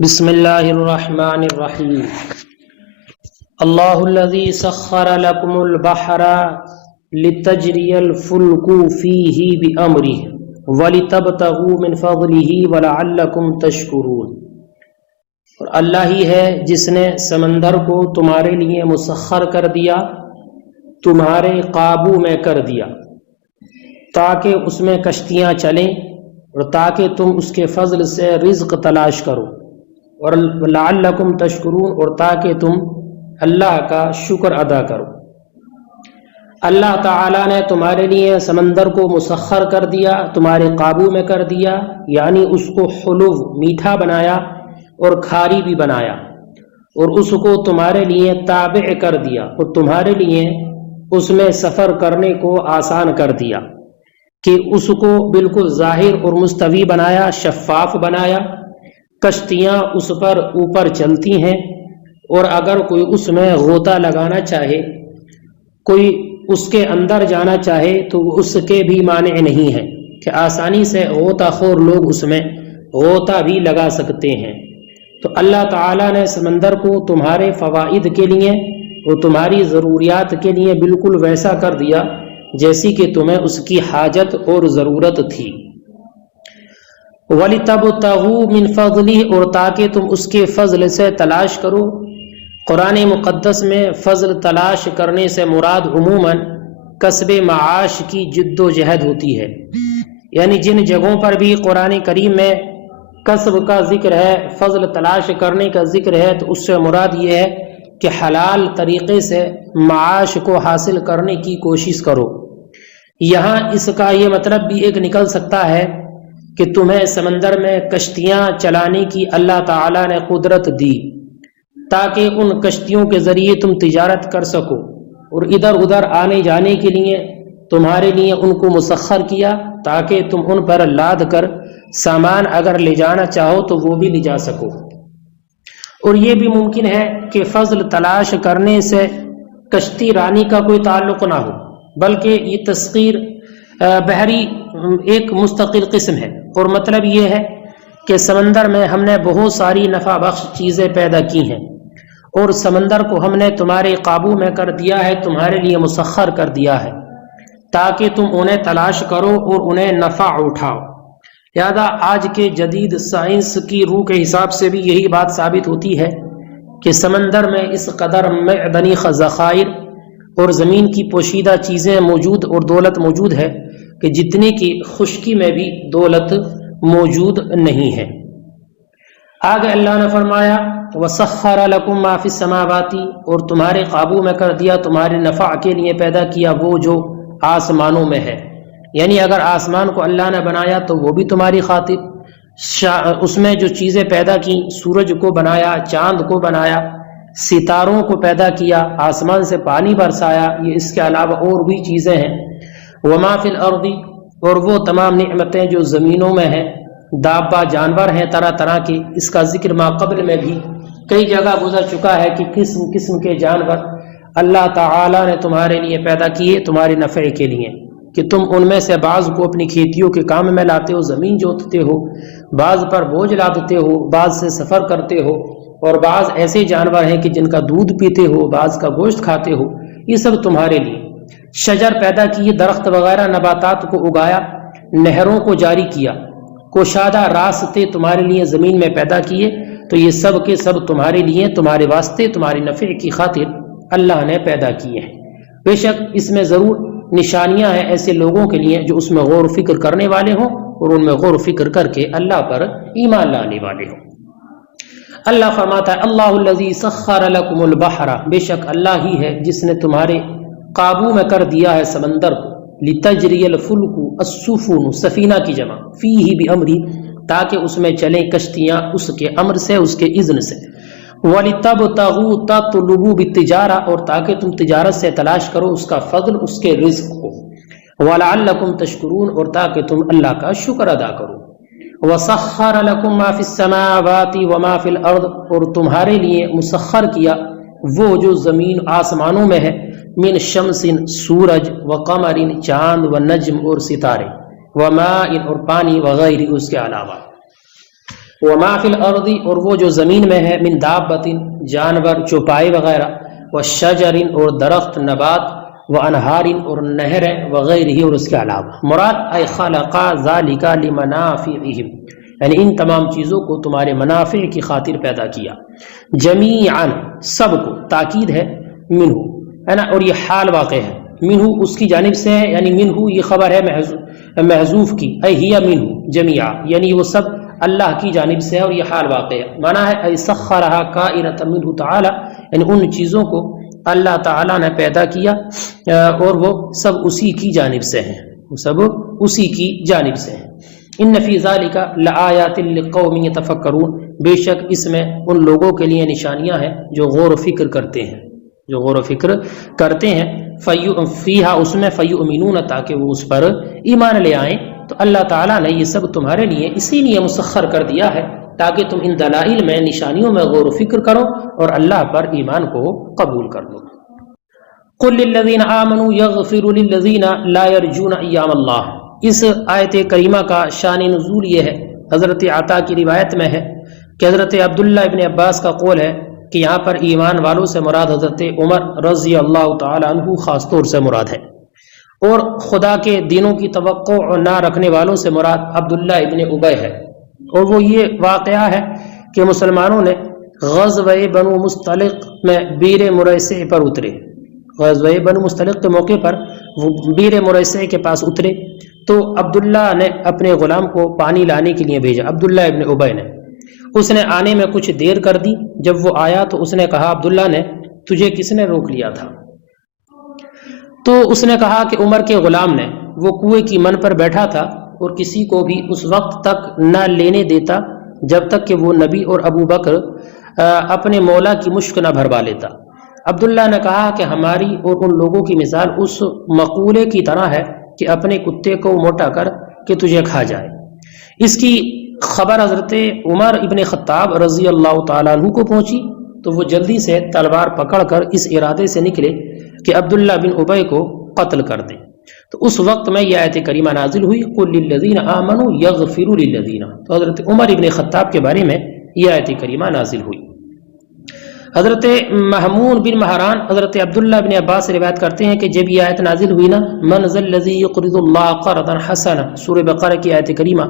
بسم اللہ الرحمن الرحیم اللہ الذی سخر لکم البحر لتجری الفلک فیہ بامرہ ولتبتغوا من فضلہ ولعلکم تشکرون۔ اور اللہ ہی ہے جس نے سمندر کو تمہارے لیے مسخر کر دیا، تمہارے قابو میں کر دیا، تاکہ اس میں کشتیاں چلیں اور تاکہ تم اس کے فضل سے رزق تلاش کرو، اور لعلکم تشکرون، اور تاکہ تم اللہ کا شکر ادا کرو۔ اللہ تعالیٰ نے تمہارے لیے سمندر کو مسخر کر دیا، تمہارے قابو میں کر دیا، یعنی اس کو حلو میٹھا بنایا اور کھاری بھی بنایا، اور اس کو تمہارے لیے تابع کر دیا اور تمہارے لیے اس میں سفر کرنے کو آسان کر دیا، کہ اس کو بالکل ظاہر اور مستوی بنایا، شفاف بنایا۔ کشتیاں اس پر اوپر چلتی ہیں، اور اگر کوئی اس میں غوطہ لگانا چاہے، کوئی اس کے اندر جانا چاہے، تو اس کے بھی مانع نہیں ہے کہ آسانی سے غوطہ خور لوگ اس میں غوطہ بھی لگا سکتے ہیں۔ تو اللہ تعالیٰ نے سمندر کو تمہارے فوائد کے لیے اور تمہاری ضروریات کے لیے بالکل ویسا کر دیا جیسی کہ تمہیں اس کی حاجت اور ضرورت تھی۔ وَلِتَبْتَغُوا مِنْ فَضْلِهِ، اور تاکہ تم اس کے فضل سے تلاش کرو۔ قرآن مقدس میں فضل تلاش کرنے سے مراد عموماً کسب معاش کی جد و جہد ہوتی ہے، یعنی جن جگہوں پر بھی قرآن کریم میں کسب کا ذکر ہے، فضل تلاش کرنے کا ذکر ہے، تو اس سے مراد یہ ہے کہ حلال طریقے سے معاش کو حاصل کرنے کی کوشش کرو۔ یہاں اس کا یہ مطلب بھی ایک نکل سکتا ہے کہ تمہیں سمندر میں کشتیاں چلانے کی اللہ تعالیٰ نے قدرت دی، تاکہ ان کشتیوں کے ذریعے تم تجارت کر سکو، اور ادھر ادھر آنے جانے کے لیے تمہارے لیے ان کو مسخر کیا، تاکہ تم ان پر لاد کر سامان اگر لے جانا چاہو تو وہ بھی لے جا سکو۔ اور یہ بھی ممکن ہے کہ فضل تلاش کرنے سے کشتی رانی کا کوئی تعلق نہ ہو، بلکہ یہ تسخیر بحری ایک مستقل قسم ہے، اور مطلب یہ ہے کہ سمندر میں ہم نے بہت ساری نفع بخش چیزیں پیدا کی ہیں، اور سمندر کو ہم نے تمہارے قابو میں کر دیا ہے، تمہارے لیے مسخر کر دیا ہے، تاکہ تم انہیں تلاش کرو اور انہیں نفع اٹھاؤ۔ لہذا آج کے جدید سائنس کی روح کے حساب سے بھی یہی بات ثابت ہوتی ہے کہ سمندر میں اس قدر معدنی ذخائر اور زمین کی پوشیدہ چیزیں موجود اور دولت موجود ہے کہ جتنے کی خشکی میں بھی دولت موجود نہیں ہے۔ آگے اللہ نے فرمایا وَسَخَّرَ لَكُم مَّا فِي السَّمَاوَاتِ، اور تمہارے قابو میں کر دیا، تمہارے نفع کے لیے پیدا کیا وہ جو آسمانوں میں ہے، یعنی اگر آسمان کو اللہ نے بنایا تو وہ بھی تمہاری خاطر، اس میں جو چیزیں پیدا کی، سورج کو بنایا، چاند کو بنایا، ستاروں کو پیدا کیا، آسمان سے پانی برسایا، یہ اس کے علاوہ اور بھی چیزیں ہیں۔ وما فی الارض، اور وہ تمام نعمتیں جو زمینوں میں ہیں، دابہ جانور ہیں طرح طرح کے، اس کا ذکر ما قبل میں بھی کئی جگہ گزر چکا ہے کہ قسم قسم کے جانور اللہ تعالی نے تمہارے لیے پیدا کیے، تمہارے نفع کے لیے، کہ تم ان میں سے بعض کو اپنی کھیتیوں کے کام میں لاتے ہو، زمین جوتتے ہو، بعض پر بوجھ لادتے ہو، بعض سے سفر کرتے ہو، اور بعض ایسے جانور ہیں کہ جن کا دودھ پیتے ہو، بعض کا گوشت کھاتے ہو، یہ سب تمہارے لیے۔ شجر پیدا کیے، درخت وغیرہ نباتات کو اگایا، نہروں کو جاری کیا، کشادہ راستے تمہارے لیے زمین میں پیدا کیے، تو یہ سب کے سب تمہارے لیے، تمہارے واسطے، تمہارے نفع کی خاطر اللہ نے پیدا کیے ہیں۔ بے شک اس میں ضرور نشانیاں ہیں ایسے لوگوں کے لیے جو اس میں غور و فکر کرنے والے ہوں، اور ان میں غور و فکر کر کے اللہ پر ایمان لانے والے ہوں۔ اللہ فرماتا ہے اللہ الذی سخر لکم البحر، بے شک اللہ ہی ہے جس نے تمہارے قابو میں کر دیا ہے سمندر کو، لتجری الفلک السفن، سفینہ کی جمع، فیہ بامری، تاکہ اس میں چلیں کشتیاں اس کے امر سے، اس کے اذن سے، وَلِتَبْتَغُوا تَطْلُبُوا بِالتِّجَارَةِ، اور تاکہ تم تجارت سے تلاش کرو اس کا فضل، اس کے رزق کو، وَلَعَلَّكُمْ تَشْكُرُونَ، اور تاکہ تم اللہ کا شکر ادا کرو۔ وَسَخَّرَ لَكُم مَّا فِي السَّمَاوَاتِ وَمَا فِي الْأَرْضِ، اور تمہارے لیے مسخر کیا وہ جو زمین آسمانوں میں ہے، من شمس، سورج، وقمر، چاند، ونجم، اور ستارے، وماء، اور پانی، وغیرہ اس کے علاوہ۔ وما فی الارض اور وہ جو زمین میں ہے، من دابۃ جانور چوپائے وغیرہ، والشجر اور درخت نبات، وانہار اور نہریں، وغیرہ اور اس کے علاوہ۔ مراد اے خلق ذالک لمنافعہم، یعنی ان تمام چیزوں کو تمہارے منافع کی خاطر پیدا کیا، جمیعاً سب کو، تاکید ہے منہ ہے نا، اور یہ حال واقع ہے، منہ اس کی جانب سے ہے، یعنی منہ یہ خبر ہے محذوف کی، اے ہی منہ جمیعا، یعنی وہ سب اللہ کی جانب سے ہے اور یہ حال واقع ہے۔ معنی ہے اے سخرھا کائنۃ منہ تعالی، یعنی ان چیزوں کو اللہ تعالیٰ نے پیدا کیا اور وہ سب اسی کی جانب سے ہیں، وہ سب اسی کی جانب سے ہیں۔ ان فی ذالک لآیات لقوم یتفکرون، بے شک اس میں ان لوگوں کے لیے نشانیاں ہیں جو غور و فکر کرتے ہیں، جو غور و فکر کرتے ہیں، فیہا اس میں، فیؤمنون تاکہ وہ اس پر ایمان لے آئیں۔ تو اللہ تعالیٰ نے یہ سب تمہارے لیے اسی لیے مسخر کر دیا ہے تاکہ تم ان دلائل میں، نشانیوں میں غور و فکر کرو اور اللہ پر ایمان کو قبول کر لو۔ قل للذین آمنوا یغفروا للذین لا یرجون ایام اللہ، اس آیت کریمہ کا شان نزول یہ ہے، حضرت عطا کی روایت میں ہے کہ حضرت عبداللہ ابن عباس کا قول ہے کہ یہاں پر ایمان والوں سے مراد حضرت عمر رضی اللہ تعالی عنہ خاص طور سے مراد ہے، اور خدا کے دینوں کی توقع نہ رکھنے والوں سے مراد عبداللہ ابن ابی ہے۔ اور وہ یہ واقعہ ہے کہ مسلمانوں نے غزوہ بنو مستلق میں بیر مریسع پر اترے، غزوہ بنو مستلق کے موقع پر وہ بیر مریسع کے پاس اترے، تو عبداللہ نے اپنے غلام کو پانی لانے کے لیے بھیجا، عبداللہ ابن ابی نے، اس نے آنے میں کچھ دیر کر دی، جب وہ آیا تو اس نے کہا عبداللہ نے تجھے کس نے روک لیا تھا؟ تو اس نے کہا کہ عمر کے غلام نے، وہ کنویں کی من پر بیٹھا تھا اور کسی کو بھی اس وقت تک نہ لینے دیتا جب تک کہ وہ نبی اور ابو بکر اپنے مولا کی مشک نہ بھروا لیتا۔ عبداللہ نے کہا کہ ہماری اور ان لوگوں کی مثال اس مقولے کی طرح ہے کہ اپنے کتے کو موٹا کر کہ تجھے کھا جائے۔ اس کی خبر حضرت عمر ابن خطاب رضی اللہ تعالیٰ عنہ کو پہنچی تو وہ جلدی سے تلوار پکڑ کر اس ارادے سے نکلے کہ عبداللہ بن ابی کو قتل کر دیں۔ تو اس وقت میں یہ آیت کریمہ نازل ہوئی، قل للذین آمنوا یغفروا للذین، تو حضرت عمر ابن خطاب کے بارے میں یہ آیت کریمہ نازل ہوئی۔ حضرت محمود بن مہران حضرت عبداللہ بن عباس سے روایت کرتے ہیں کہ جب یہ آیت نازل ہوئی نا، من ذا الذی یقرض اللہ قرضا حسنا، سورہ بقرہ کی آیت کریمہ،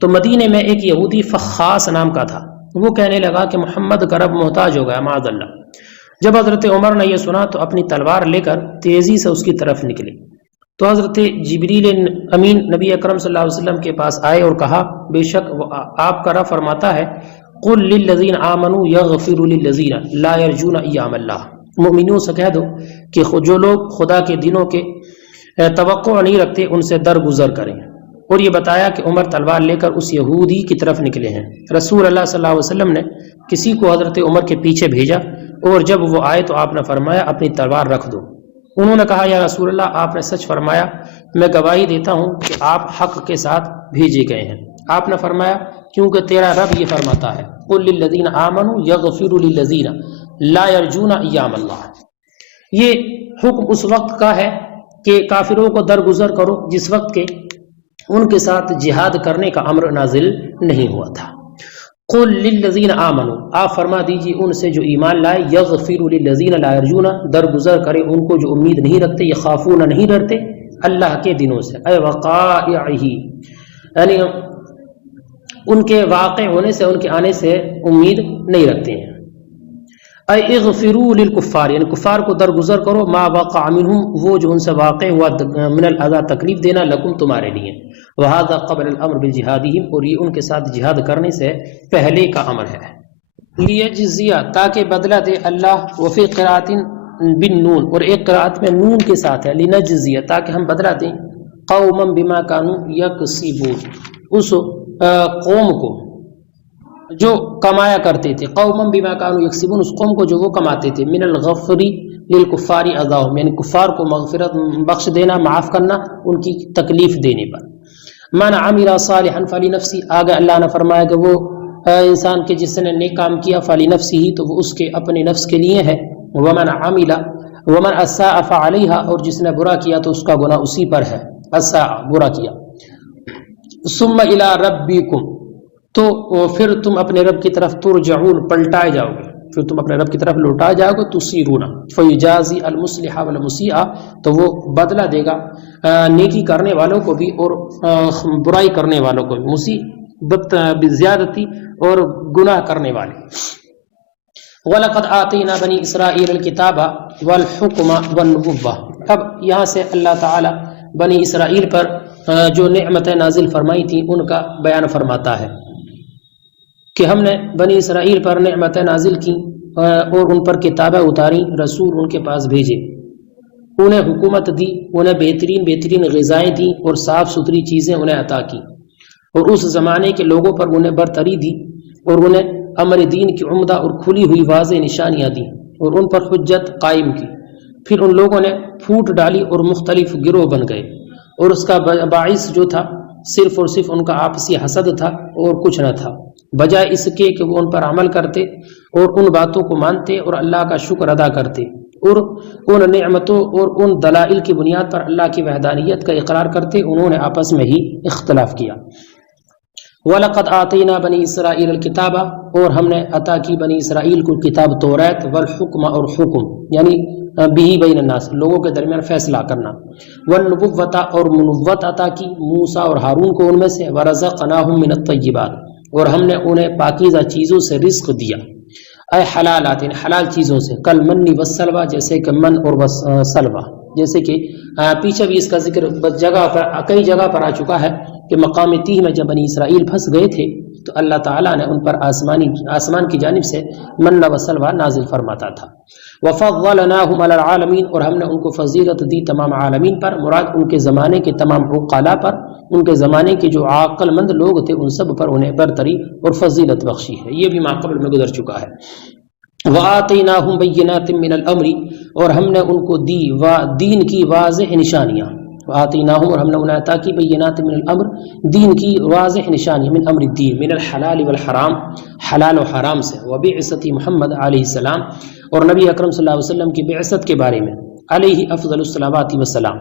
تو مدینے میں ایک یہودی فخاس نام کا تھا، وہ کہنے لگا کہ محمد کا رب محتاج ہو گیا معاذ اللہ۔ جب حضرت عمر نے یہ سنا تو اپنی تلوار لے کر تیزی سے اس کی طرف نکلے، تو حضرت جبریل امین نبی اکرم صلی اللہ علیہ وسلم کے پاس آئے اور کہا بے شک آپ کا رب فرماتا ہے قل للذین آمنوا یغفروا للذین لا یرجون ایام اللہ، مؤمنوں سے کہہ دو کہ جو لوگ خدا کے دنوں کے توقع نہیں رکھتے ان سے درگزر کریں۔ اور یہ بتایا کہ عمر تلوار لے کر اس یہودی کی طرف نکلے ہیں۔ رسول اللہ صلی اللہ علیہ وسلم نے کسی کو حضرت عمر کے پیچھے بھیجا اور جب وہ آئے تو آپ نے فرمایا اپنی تلوار رکھ دو۔ انہوں نے کہا یا رسول اللہ آپ نے سچ فرمایا، میں گواہی دیتا ہوں کہ آپ حق کے ساتھ بھیجے گئے ہیں۔ آپ نے فرمایا کیونکہ تیرا رب یہ فرماتا ہے قل للذین آمنوا یغفروا للذین لا یرجون ایام اللہ۔ یہ حکم اس وقت کا ہے کہ کافروں کو درگزر کرو جس وقت کے ان کے ساتھ جہاد کرنے کا امر نازل نہیں ہوا تھا۔ قل للذین آمنوا، آپ فرما دیجیے ان سے جو ایمان لائے، یغفروا للذین لا یرجون، درگزر کرے ان کو جو امید نہیں رکھتے، یخافون نہیں ڈرتے اللہ کے دنوں سے، اے وقائعہ، یعنی ان کے واقع ہونے سے، ان کے آنے سے امید نہیں رکھتے ہیں۔ اے اغفروا للکفار، یعنی کفار کو درگزر کرو، ما وقع منہم، وہ جو ان سے واقع ہوا، من الاذى، تکلیف دینا، لکم تمہارے لیے، وہذا قبل الامر بالجہادہم، اور یہ ان کے ساتھ جہاد کرنے سے پہلے کا امر ہے۔ لیجزیہ، تاکہ بدلہ دے اللہ، وفی قراءۃ بالنون، اور ایک قراءت میں نون کے ساتھ ہے، لنجزیہ، تاکہ ہم بدلہ دیں، قوما بما کانوا یکسبون، اس قوم کو جو کمایا کرتے تھے، قوما بما کانوا یکسبون، اس قوم کو جو وہ کماتے تھے، من الغفر للکفار اذاہم، یعنی کفار کو مغفرت بخش دینا، معاف کرنا ان کی تکلیف دینے پر۔ من عمل صالحا فلنفسہ، آگے اللہ نے فرمایا کہ وہ انسان کے جس نے نیک کام کیا، فلنفسہ، تو وہ اس کے اپنے نفس کے لیے ہے، ومن اساء فعلیہا، اور جس نے برا کیا تو اس کا گناہ اسی پر ہے، اساء، برا کیا۔ ثم الی ربکم، تو پھر تم اپنے رب کی طرف ترجعون پلٹائے جاؤ گے، پھر تم اپنے رب کی طرف لوٹائے جاؤ گے، تسیرون فیجازی المصلح والمسیء، تو وہ بدلہ دے گا نیکی کرنے والوں کو بھی اور برائی کرنے والوں کو بھی، مسیء بزیادتی اور گناہ کرنے والے۔ وَلَقَدْ آتَيْنَا بَنِي إِسْرَائِيلَ الْكِتَابَ وَالْحُكْمَ وَالنُّبُوَّةَ۔ اب یہاں سے اللہ تعالی بنی اسرائیل پر جو نعمتیں نازل فرمائی تھیں ان کا بیان فرماتا ہے کہ ہم نے بنی اسرائیل پر نعمتیں نازل کی اور ان پر کتابیں اتاری، رسول ان کے پاس بھیجے، انہیں حکومت دی، انہیں بہترین غذائیں دیں اور صاف ستھری چیزیں انہیں عطا کی، اور اس زمانے کے لوگوں پر انہیں برتری دی اور انہیں امر دین کی عمدہ اور کھلی ہوئی واضح نشانیاں دیں اور ان پر حجت قائم کی۔ پھر ان لوگوں نے پھوٹ ڈالی اور مختلف گروہ بن گئے، اور اس کا باعث جو تھا صرف اور صرف ان کا آپسی حسد تھا اور کچھ نہ تھا، بجائے اس کے کہ وہ ان پر عمل کرتے اور ان باتوں کو مانتے اور اللہ کا شکر ادا کرتے اور ان نعمتوں اور ان دلائل کی بنیاد پر اللہ کی وحدانیت کا اقرار کرتے۔ انہوں نے آپس میں ہی اختلاف کیا۔ وَلَقَدْ آتَيْنَا بَنِي إِسْرَائِيلَ الْكِتَابَ، اور ہم نے عطا کی بنی اسرائیل کو کتاب توریت، والحکم اور حکم یعنی بِهِ بین الناس لوگوں کے درمیان فیصلہ کرنا، والنبوۃ اور منوت عطا کی موسیٰ اور ہارون کو ان میں سے، وَرَزَقْنَاهُم مِّنَ الطَّيِّبَاتِ اور ہم نے انہیں پاکیزہ چیزوں سے رزق دیا، اے حلالات حلال چیزوں سے، کل منی والسلویٰ جیسے کہ من اور سلوہ، جیسے کہ پیچھے بھی اس کا ذکر کئی جگہ پر آ چکا ہے کہ مقام تیہ میں جب بنی اسرائیل پھنس گئے تھے تو اللہ تعالیٰ نے ان پر آسمان کی جانب سے من و سلویٰ نازل فرماتا تھا۔ وَفَضَّلْنَاهُمْ عَلَى الْعَالَمِينَ اور ہم نے ان کو فضیلت دی تمام عالمین پر، مراد ان کے زمانے کے تمام عقلاء پر، ان کے زمانے کے جو عاقل مند لوگ تھے ان سب پر انہیں برتری اور فضیلت بخشی ہے، یہ بھی ماقبل میں گزر چکا ہے۔ وَآتَيْنَاهُمْ بَيِّنَاتٍ مِّنَ الْأَمْرِ اور ہم نے ان کو دی دین کی واضح نشانیاں، وآتیناہم اور ہم نے انہیں عطا کی بینات من الامر دین کی واضح نشانی، من امر الدین من الحلال والحرام حلال و حرام سے، وبعثت محمد علیہ السلام اور نبی اکرم صلی اللہ علیہ وسلم کی بعثت کے بارے میں، علیہ افضل الصلوات والسلام،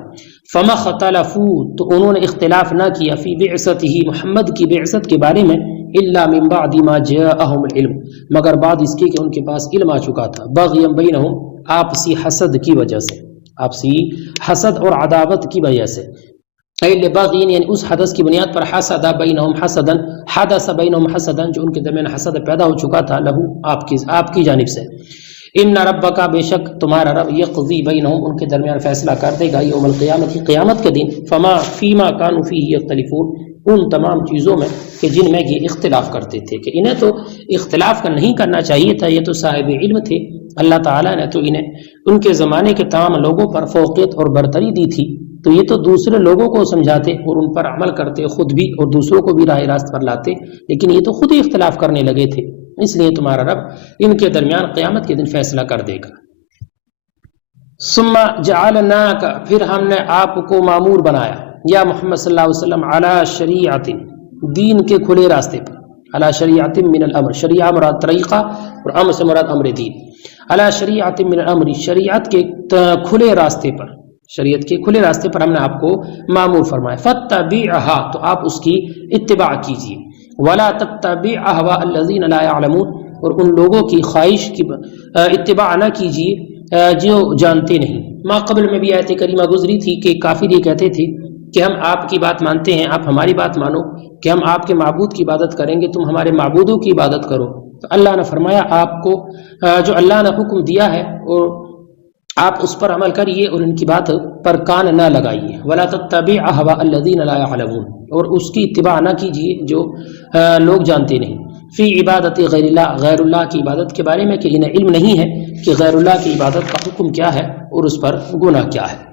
فما اختلفوا تو انہوں نے اختلاف نہ کیا، فی بعثتہ محمد کی بعثت کے بارے میں، الا من بعد ما جاءہم العلم مگر بعد اس کے کہ ان کے پاس علم آ چکا تھا، بغیا بینہم آپسی حسد کی وجہ سے، آپسی حسد اور عداوت کی وجہ سے، بغین یعنی اس حدث کی بنیاد پر، حسد بینہم حسدن حدث بینہم حسدن جو ان کے درمیان حسد پیدا ہو چکا تھا، لہو آپ کی جانب سے، ان ربک بے شک تمہارا رب، یقضی بینہم ان کے درمیان فیصلہ کر دے گا، یوم القیامت قیامت کے دن، فیما کانوا فیہ یختلفون ان تمام چیزوں میں کہ جن میں یہ اختلاف کرتے تھے، کہ انہیں تو اختلاف کا نہیں کرنا چاہیے تھا، یہ تو صاحب علم تھے، اللہ تعالیٰ نے تو انہیں ان کے زمانے کے تمام لوگوں پر فوقیت اور برتری دی تھی، تو یہ تو دوسرے لوگوں کو سمجھاتے اور ان پر عمل کرتے، خود بھی اور دوسروں کو بھی راہ راست پر لاتے، لیکن یہ تو خود ہی اختلاف کرنے لگے تھے، اس لیے تمہارا رب ان کے درمیان قیامت کے دن فیصلہ کر دے گا۔ ثم جعلناک پھر ہم نے آپ کو مامور بنایا، یا محمد صلی اللہ علیہ وسلم، علی شریعت دین کے کھلے راستے پر، علی شریعت من الامر شریعہ مراد طریقہ اور امر سے مراد امر دین، علی شریعت من الامر شریعت کے کھلے راستے پر، شریعت کے کھلے راستے پر ہم نے آپ کو مامور فرمایا، فاتبعھا تو آپ اس کی اتباع کیجیے، ولا تتبع اہواء الذین لا يعلمون اور ان لوگوں کی خواہش کی اتباع نہ کیجیے جو جانتے نہیں۔ ما قبل میں بھی آیت کریمہ گزری تھی کہ کافر یہ کہتے تھے کہ ہم آپ کی بات مانتے ہیں، آپ ہماری بات مانو، کہ ہم آپ کے معبود کی عبادت کریں گے، تم ہمارے معبودوں کی عبادت کرو، تو اللہ نے فرمایا آپ کو جو اللہ نے حکم دیا ہے اور آپ اس پر عمل کریے اور ان کی بات پر کان نہ لگائیے، ولا تتبع اہواء الذین لا يعلمون اور اس کی اتباع نہ کیجیے جو لوگ جانتے نہیں، فی عبادت غیر اللہ کی عبادت کے بارے میں کہ انہیں علم نہیں ہے کہ غیر اللہ کی عبادت کا حکم کیا ہے اور اس پر گناہ کیا ہے۔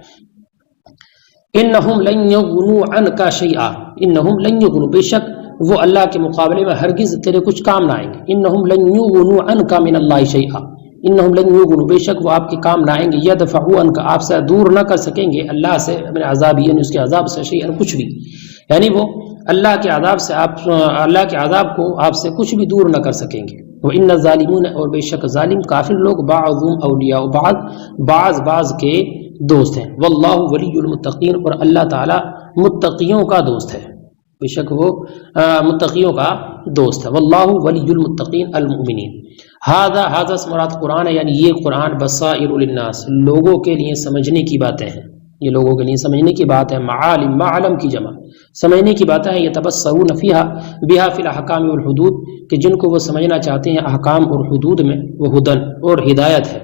انہم لن یغنوا عنک شیئا انہم لن یغنوا بے شک وہ اللہ کے مقابلے میں ہرگز تیرے کچھ کام نہ آئیں گے، انہم لن یغنوا عنک من اللہ شیئا انہم لن یغنوا بے شک وہ آپ کے کام نہ آئیں گے، یدفعوا عنک آپ سے دور نہ کر سکیں گے اللہ سے من عذاب یعنی اس کے عذاب سے شیئا کچھ بھی، یعنی وہ اللہ کے عذاب سے اللہ کے عذاب کو آپ سے کچھ بھی دور نہ کر سکیں گے۔ وَإِنَّ الظَّالِمُونَ اور بے شک ظالم کافر لوگ بعضهم اولیاء بعض کے دوست ہیں، واللہ ولی المتقین اور اللہ تعالی متقیوں کا دوست ہے۔ بے شک وہ متقیوں کا دوست ہے. واللہ ولی المتقین المؤمنین. ھذا سے مراد قرآن ہے، یعنی یہ قرآن بصائر للناس، لوگوں کے لیے سمجھنے کی باتیں ہیں. یہ لوگوں کے لیے سمجھنے کی بات ہے. معالم، معلم کی جمع سمجھنے کی باتیں ہیں. یتبصرون فیہا بہا فی الاحکام والحدود، کہ جن کو وہ سمجھنا چاہتے ہیں احکام اور حدود میں. وہ ہدن اور ہدایت ہے،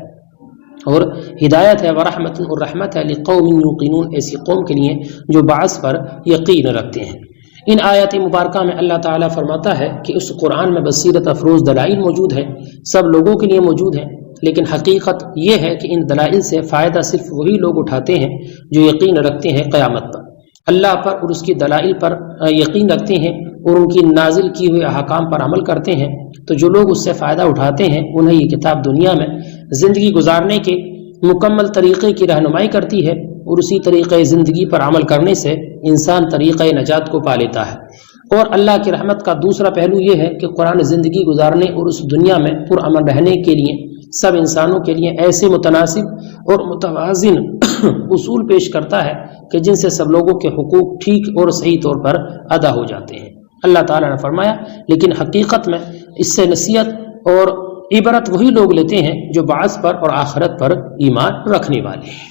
اور ہدایت ہے. ورحمت اور رحمت ہے. لقوم یوقنون، ایسی قوم کے لیے جو بعث پر یقین رکھتے ہیں. ان آیات مبارکہ میں اللہ تعالیٰ فرماتا ہے کہ اس قرآن میں بصیرت افروز دلائل موجود ہیں، سب لوگوں کے لیے موجود ہیں، لیکن حقیقت یہ ہے کہ ان دلائل سے فائدہ صرف وہی لوگ اٹھاتے ہیں جو یقین رکھتے ہیں قیامت پر، اللہ پر اور اس کی دلائل پر یقین رکھتے ہیں اور ان کی نازل کی ہوئے احکام پر عمل کرتے ہیں. تو جو لوگ اس سے فائدہ اٹھاتے ہیں انہیں یہ کتاب دنیا میں زندگی گزارنے کے مکمل طریقے کی رہنمائی کرتی ہے، اور اسی طریقے زندگی پر عمل کرنے سے انسان طریقہ نجات کو پا لیتا ہے. اور اللہ کی رحمت کا دوسرا پہلو یہ ہے کہ قرآن زندگی گزارنے اور اس دنیا میں پرامن رہنے کے لیے سب انسانوں کے لیے ایسے متناسب اور متوازن اصول پیش کرتا ہے کہ جن سے سب لوگوں کے حقوق ٹھیک اور صحیح طور پر ادا ہو جاتے ہیں. اللہ تعالیٰ نے فرمایا لیکن حقیقت میں اس سے نصیحت اور عبرت وہی لوگ لیتے ہیں جو بعث پر اور آخرت پر ایمان رکھنے والے ہیں.